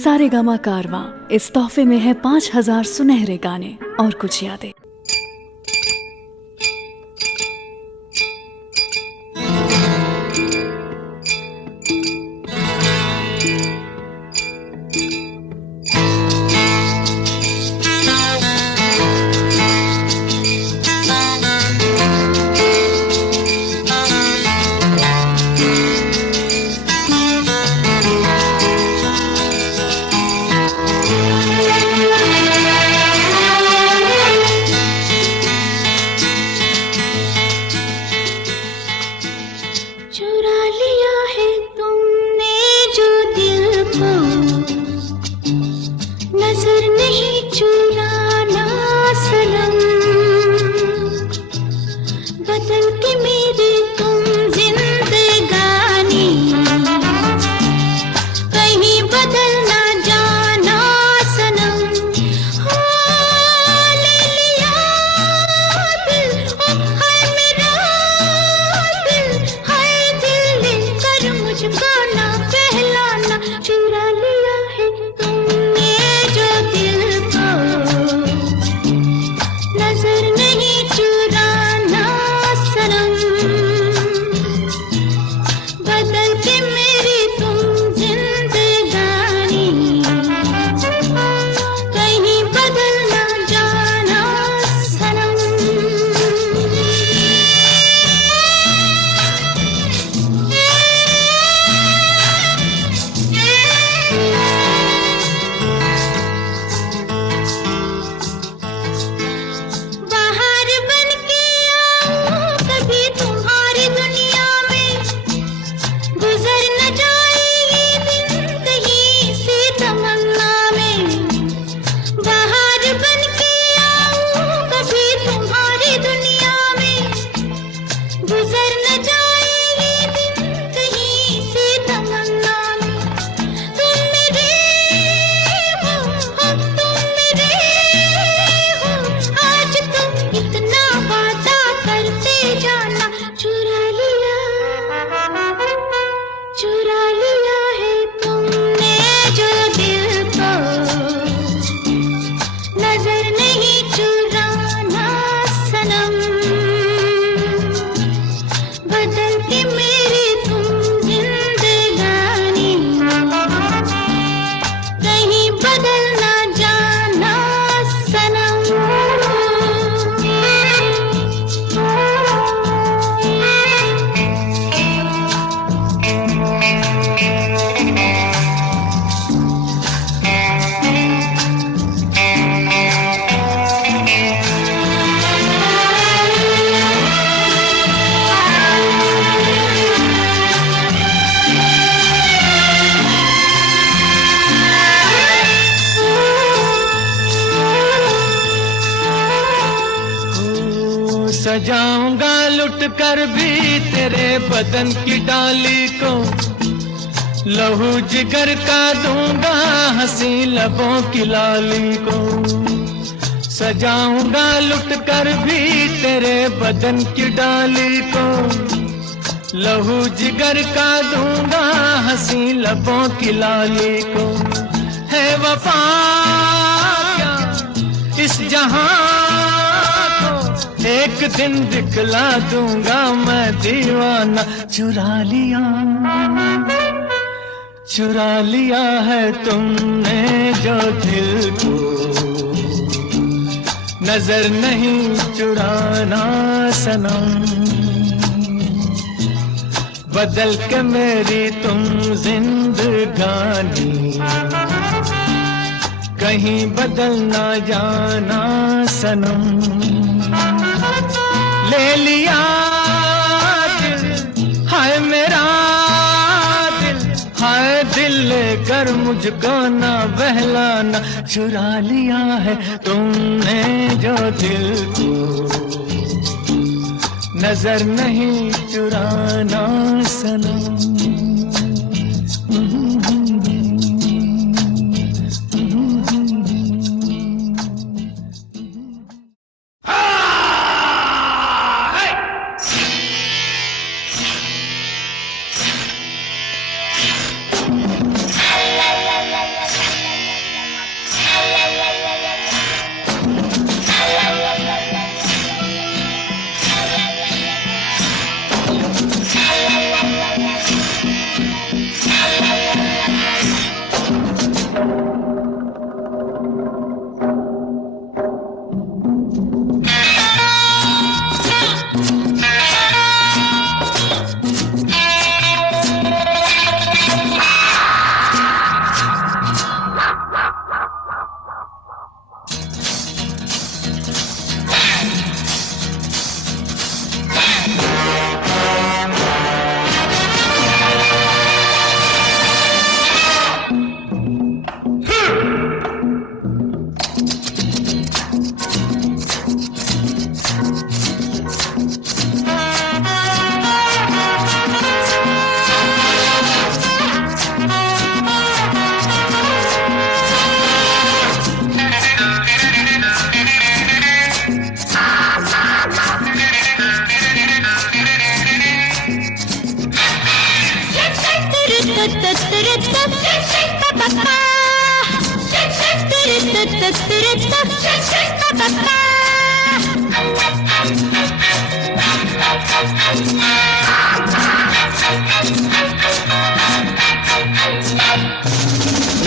सारेगामा कारवां इस तोहफे में है 5000 सुनहरे गाने और कुछ यादें। सजाऊंगा लुट कर भी तेरे बदन की डाली को, लहू जिगर का दूंगा हंसी लबों की लाली को। सजाऊंगा लुट कर भी तेरे बदन की डाली को, लहू जिगर का दूंगा हंसी लबों की लाली को। है वफा क्या इस जहां एक दिन दिखला दूंगा मैं दीवाना। चुरा लिया है तुमने जो दिल को, नजर नहीं चुराना सनम। बदल के मेरी तुम जिंदगानी, कहीं बदल ना जाना सनम। ले लिया दिल, हाय मेरा दिल, हाय दिल लेकर मुझको ना बहलाना। चुरा लिया है तुमने जो दिल को, नजर नहीं चुराना सनम।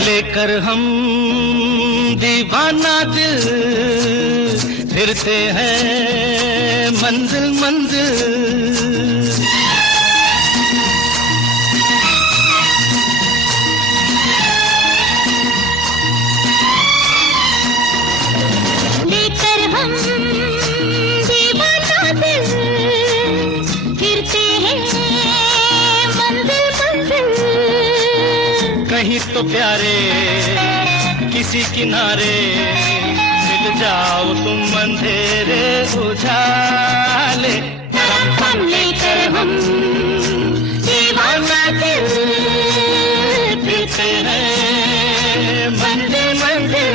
लेकर हम दीवाना दिल फिरते हैं मंजिल मंजिल। लेकर हम दीवाना दिल फिरते हैं मंजिल मंजिल। कहीं तो प्यारे किसी किनारे मिल जाओ तुम अंधेरे उजाले। लेकर हम दीवाना दिल फिरते हैं मंजिल मंजिल।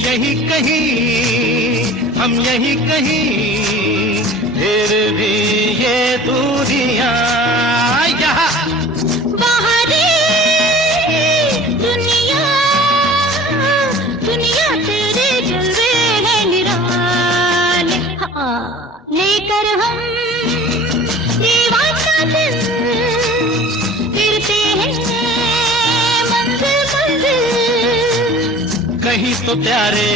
यही कहीं हम यही कहीं फिर भी ये दूरियां यहाँ। बाहरी दुनिया दुनिया तेरे जलवे है निराले। लेकर हम दीवाना दिल फिरते हैं मंजिल मंजिल। कहीं तो प्यारे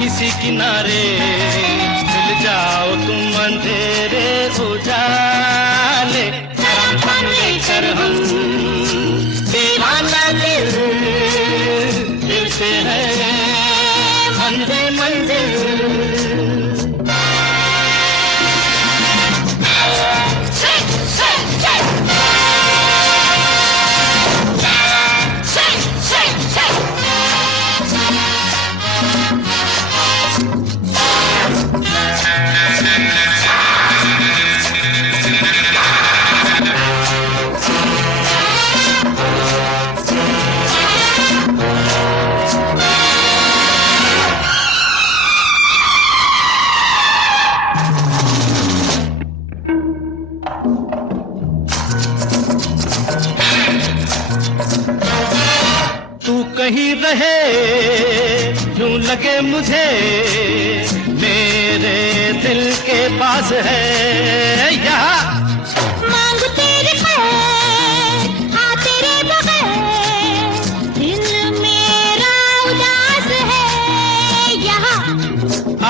किसी किनारे मिल जाओ तुम अंधेरे उजाले। लेकर हम दीवाना दिल फिरते हैं मंजिल मंजिल। कहीं रहे यूं लगे मुझे मेरे दिल के पास है यहाँ। मांग तेरे खैर हाँ तेरे बगैर दिल मेरा उदास है यहाँ।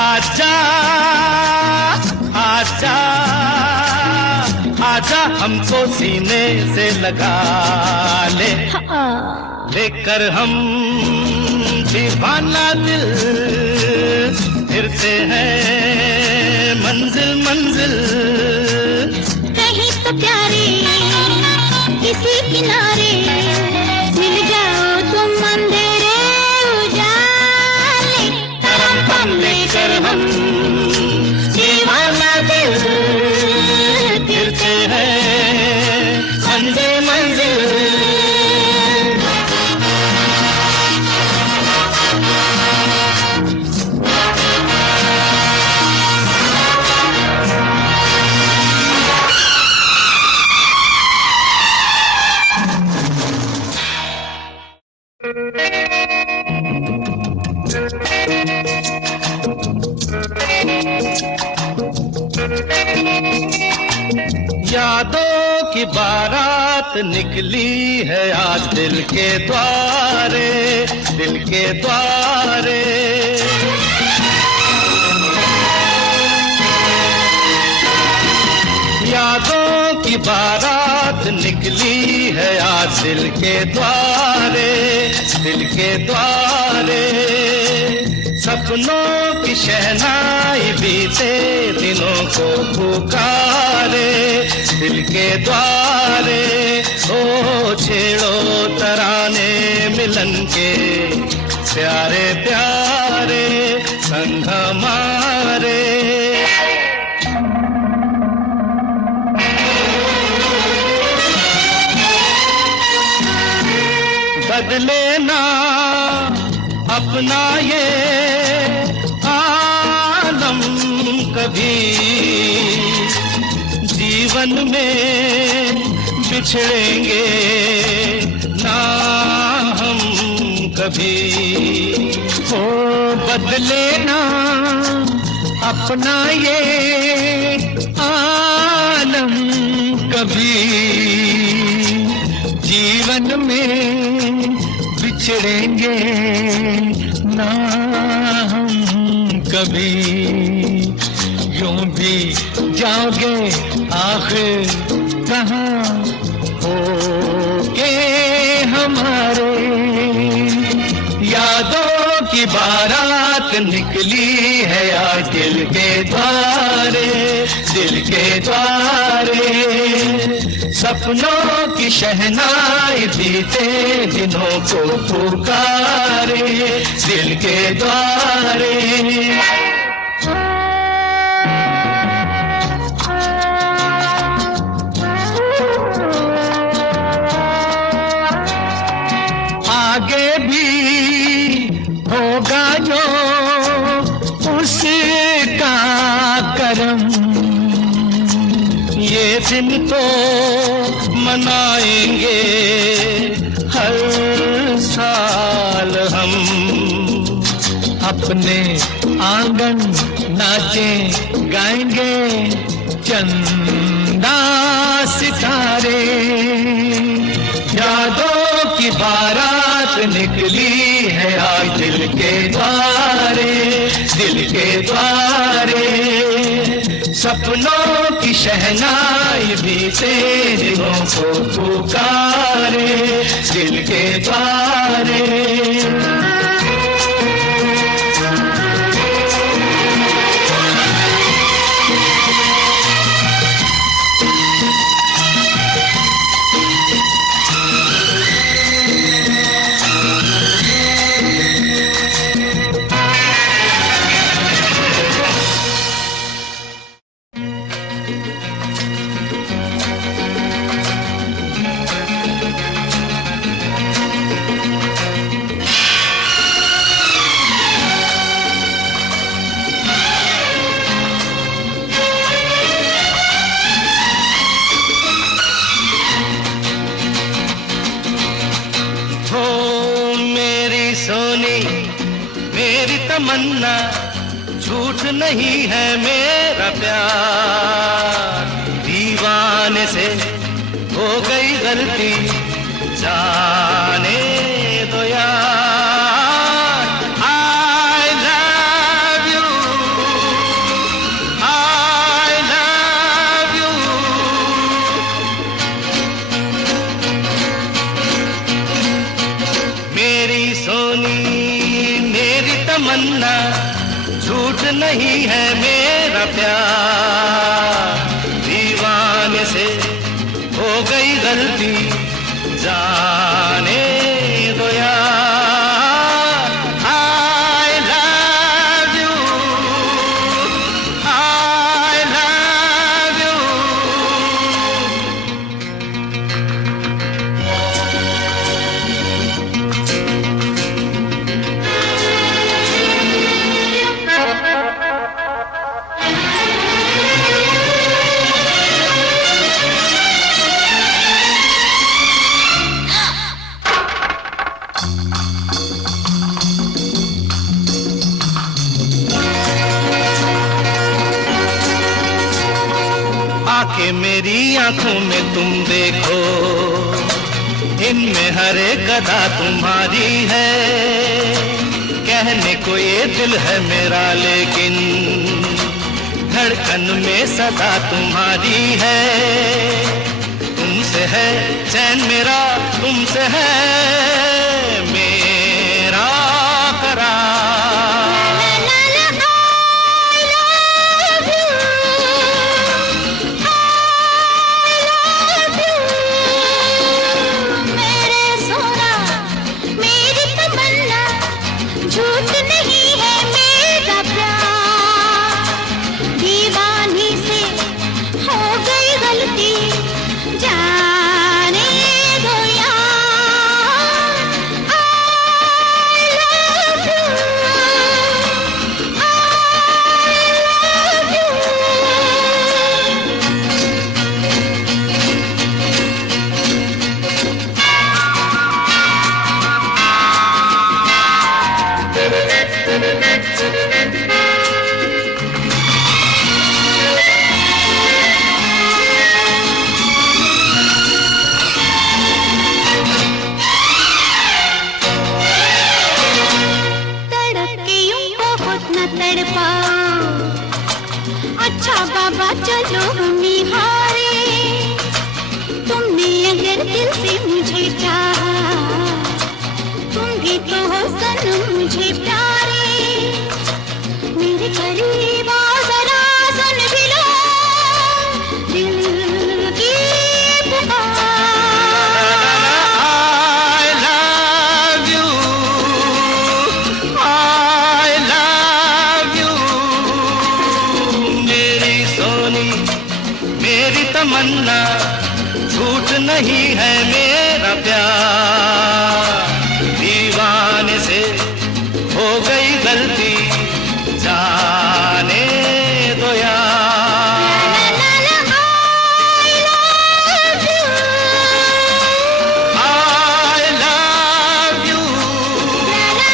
आजा आजा आजा हमको सीने से लगा ले। लेकर हम दीवाना दिल फिरते हैं मंजिल मंजिल। कहीं तो प्यारे किसी किनारे मिल जाओ यादों की बारात निकली है आज दिल के द्वारे, दिल के द्वारे। यादों की बारात निकली है आज दिल के द्वारे, दिल के द्वारे। सपनों की शहनाई बीते दिनों को पुकारे, दिल के द्वारे। ओ छेड़ो तराने मिलन के प्यारे प्यारे संग हमारे। बदले ना अपना ये आलम कभी, जीवन में बिछड़ेंगे ना हम कभी। हो बदले ना अपना ये आलम कभी, जीवन में बिछड़ेंगे ना हम कभी। यूं भी जाओगे आखिर कहाँ होके हमारे। यादों की बारात निकली है आज दिल के द्वारे, दिल के द्वारे। सपनों की शहनाई बीते दिनों को पुकारे, दिल के द्वारे। आगे भी होगा जो उसका करम, ये दिन तो मनाएंगे हर साल हम। अपने आंगन नाचे गाएंगे चंदा सितारे। यादों की बारात निकली है आज दिल के द्वारे, दिल के द्वारे। सपनों की शहनाई बीते दिनों को पुकारे, दिल के द्वारे। तमन्ना झूठ नहीं है मेरा प्यार। दीवाने से हो गई गलती जाने दो यार। I love you, I love you। मेरी सोनी मेरी तमन्ना झूठ नहीं है मेरा प्यार। दीवाने से हो गई गलती जाने दो यार। I love you, I love you। आके मेरी आंखों में तुम देखो, इनमें हर एक अदा तुम्हारी है। कहने को ये दिल है मेरा लेकिन धड़कन में सदा तुम्हारी है। तुमसे है चैन मेरा, तुमसे है मेरा करार। अच्छा बाबा चलो निहारे, तुमने अगर दिल से मुझे चाहा, तुम भी तो हो सनम मुझे प्यारे। मेरे करीब आओ जरा सुन भी लो दिल की पुकार। तमन्ना झूठ नहीं है मेरा प्यार, दीवाने से हो गई गलती जाने दो यार। I love you, I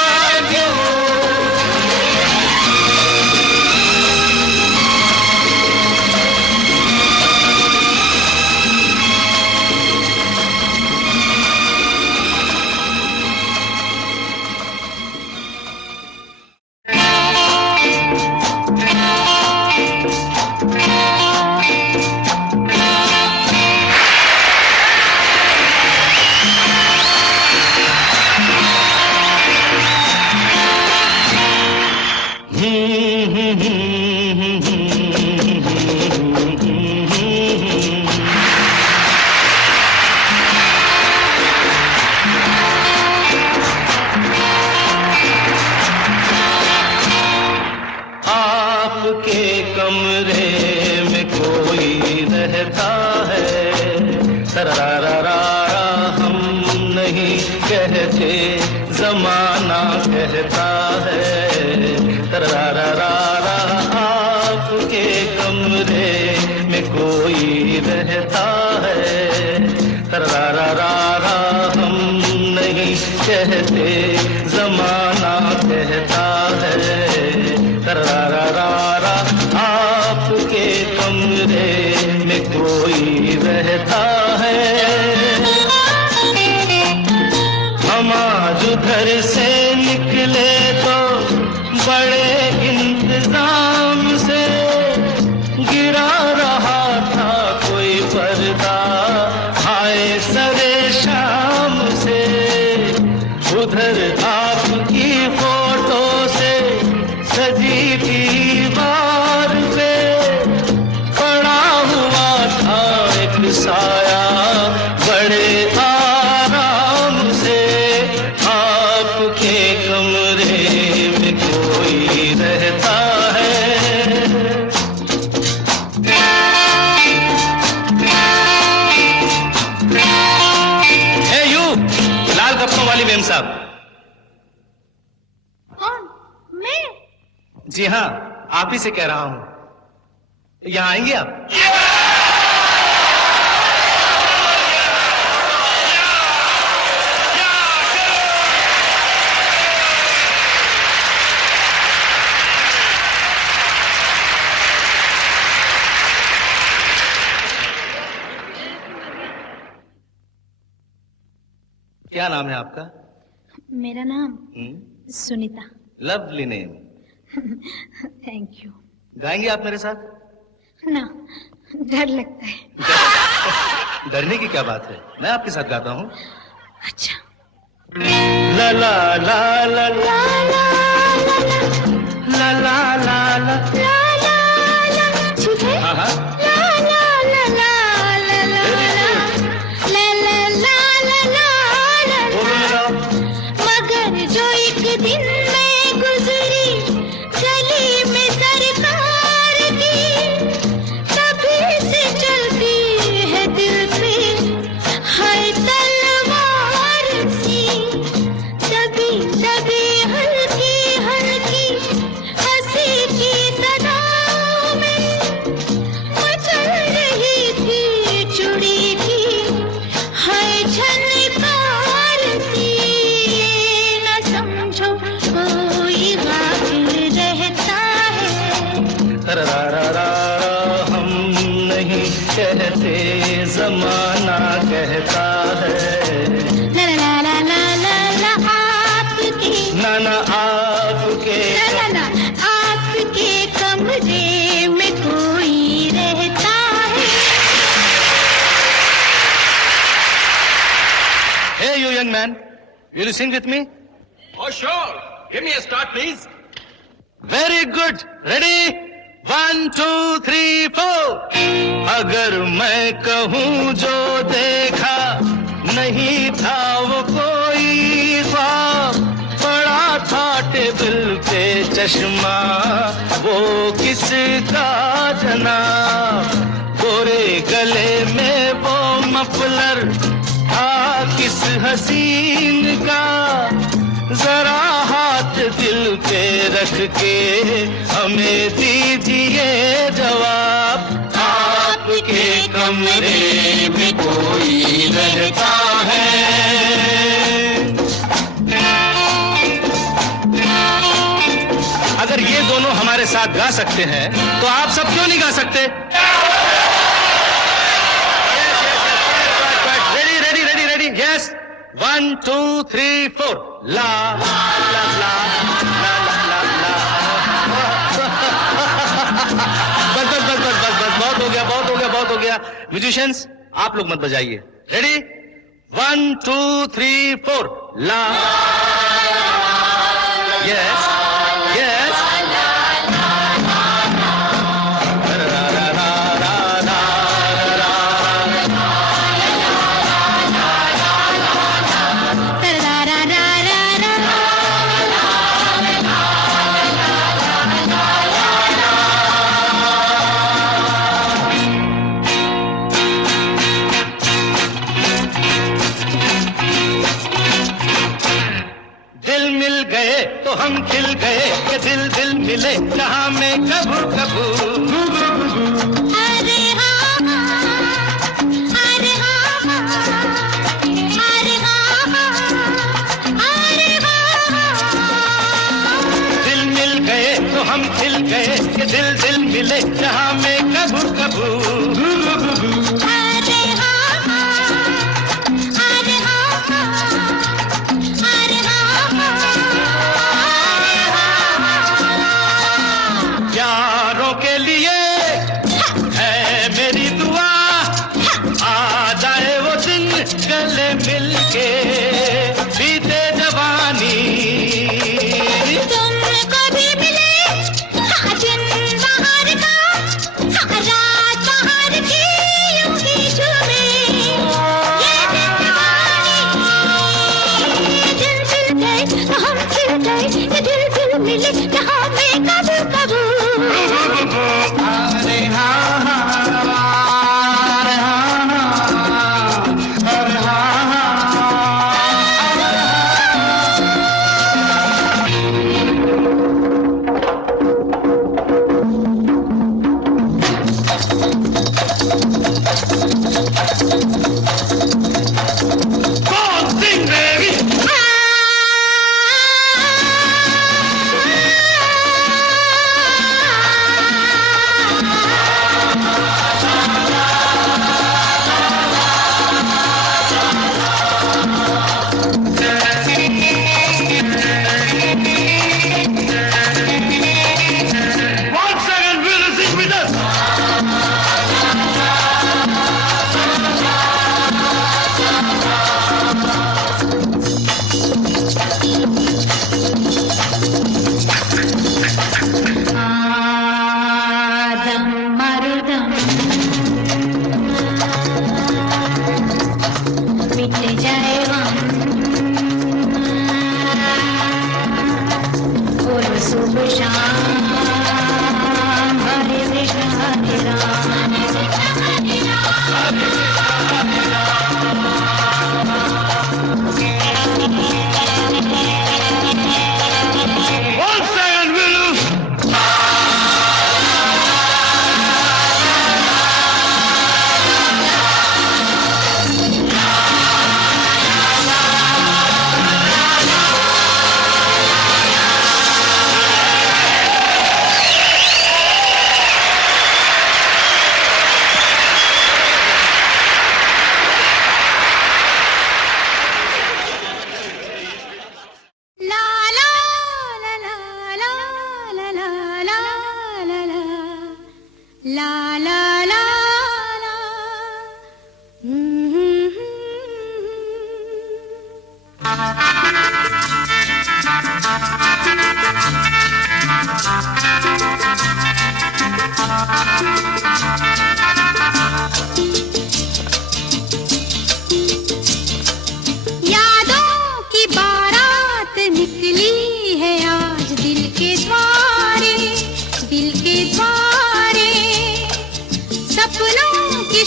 love you। आपके कमरे में कोई रहता है, सरारा हम नहीं कहते जमाना कहता है। सरारा आपके कमरे में कोई रहता है, सरारा हम नहीं कहते जमाना कहता है। सरारा आपके कमरे में कोई रहता है। हम आज उधर से निकले तो बड़े इंतजाम से, गिरा रहा था कोई पर्दा आए सरे शाम से। उधर आपकी फोटो से सजी दीवार पे पड़ा हुआ था एक साया बड़े आराम से। आपके कमरे में कोई रहता है। हे यू लाल कपड़ों वाली बेम साहब। कौन? मैं? जी हाँ, आप ही से कह रहा हूं, यहाँ आएंगे आप? क्या नाम है आपका? मेरा नाम Sunita. Lovely name. Thank you. गाएंगे आप मेरे साथ? ना, डर लगता है। डरने की क्या बात है, मैं आपके साथ गाता हूँ। अच्छा। ला ला ला ला ला ला ला ला ला ला ठीक है। हाँ हाँ मगर जो एक दिन मैं गुजरी गली में सरकार की, तभी से चलती है दिल पे है तलवार सी। दबी दबी हल्की हल्की हंसी की सदाओं में मचल रही थी चुड़ी की है झनकार सी। न समझो कोई गाफिल रहता है। हम नहीं कहते, जमाना कहता है। ला ला ला ला ला ला आपके नाना आपके ला ला आपके कमरे में कोई रहता है। Hey you young man, will you sing with me? Oh, sure. Give me a start, please. Very good. Ready? 1 2 3 4. अगर मैं कहूँ जो देखा नहीं था वो कोई ख्वाब, पड़ा था टेबल पे चश्मा वो किसका जनाब, गोरे गले में वो मफलर था किस हसीन का, जरा हाथ दिल पे रख के हमें दीजिए जवाब, आपके कमरे में कोई रहता है। अगर ये दोनों हमारे साथ गा सकते हैं तो आप सब क्यों नहीं गा सकते? Ready ready ready ready yes 1 2 3 4 ला ला ला ला ला ला ला। बस बस बस बस बस बस बहुत हो गया बहुत हो गया बहुत हो गया। म्यूजिशियंस आप लोग मत बजाइए। रेडी 1 2 3 4 ला यस यस तो हम खिल गए कि दिल दिल मिले जहां में कबू कबू। अरे हाँ अरे हाँ अरे हाँ अरे हाँ। दिल मिल गए तो हम खिल गए कि दिल दिल मिले जहां में कबू कबू।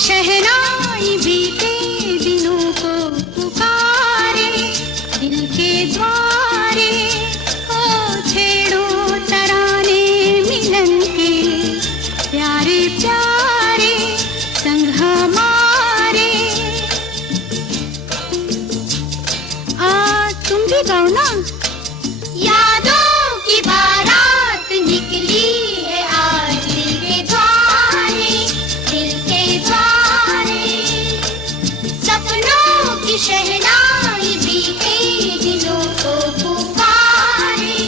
शहनाई बीते दिनों को पुकारे, दिल के द्वारे ओ छेड़ो तराने मिलन के, प्यारे प्यारे संग हमारे। तुम भी गाओ ना। यादों की बारात निकली है आज दिल के द्वारे, दिल के द्वारे सपनों की शहनाई बीते दिलों को पुकारे,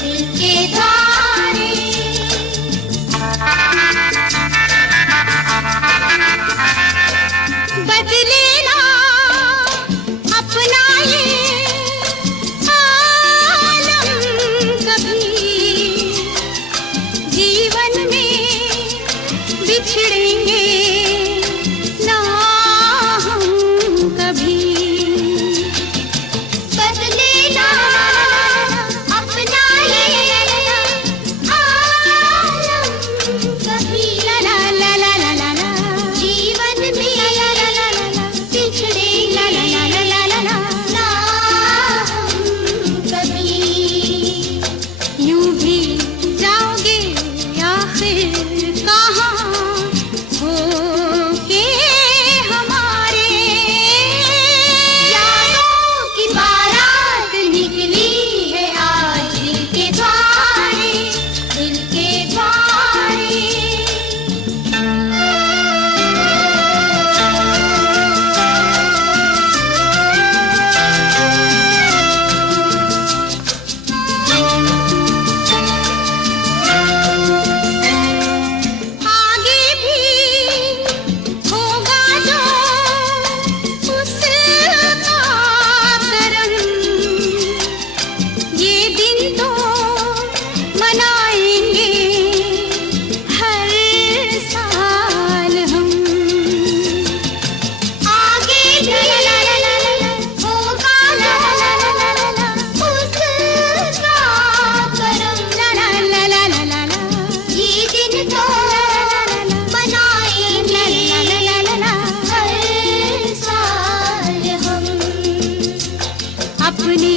दिल के द्वारे। बदले ना अपना ये जीवन में बिछड़ेंगे ना हम कभी। बदले ना अपना ये आलम कभी, ला ला ला ला ला ला, जीवन में बिछड़ेंगे ला ला ला ला ला ला ना हम कभी। यूं भी जाओगे आखिर कहाँ होके हमारे। यादों की बारात निकली है आज दिल के द्वारे, दिल के द्वारे। आगे भी होगा जो उसका करम, ये दिन तो मनाएंगे हर साल हम। आगे भी होगा उसका करम, ला ला ला ला ला ला, ये दिन तो मनाएंगे हर साल हम। अपने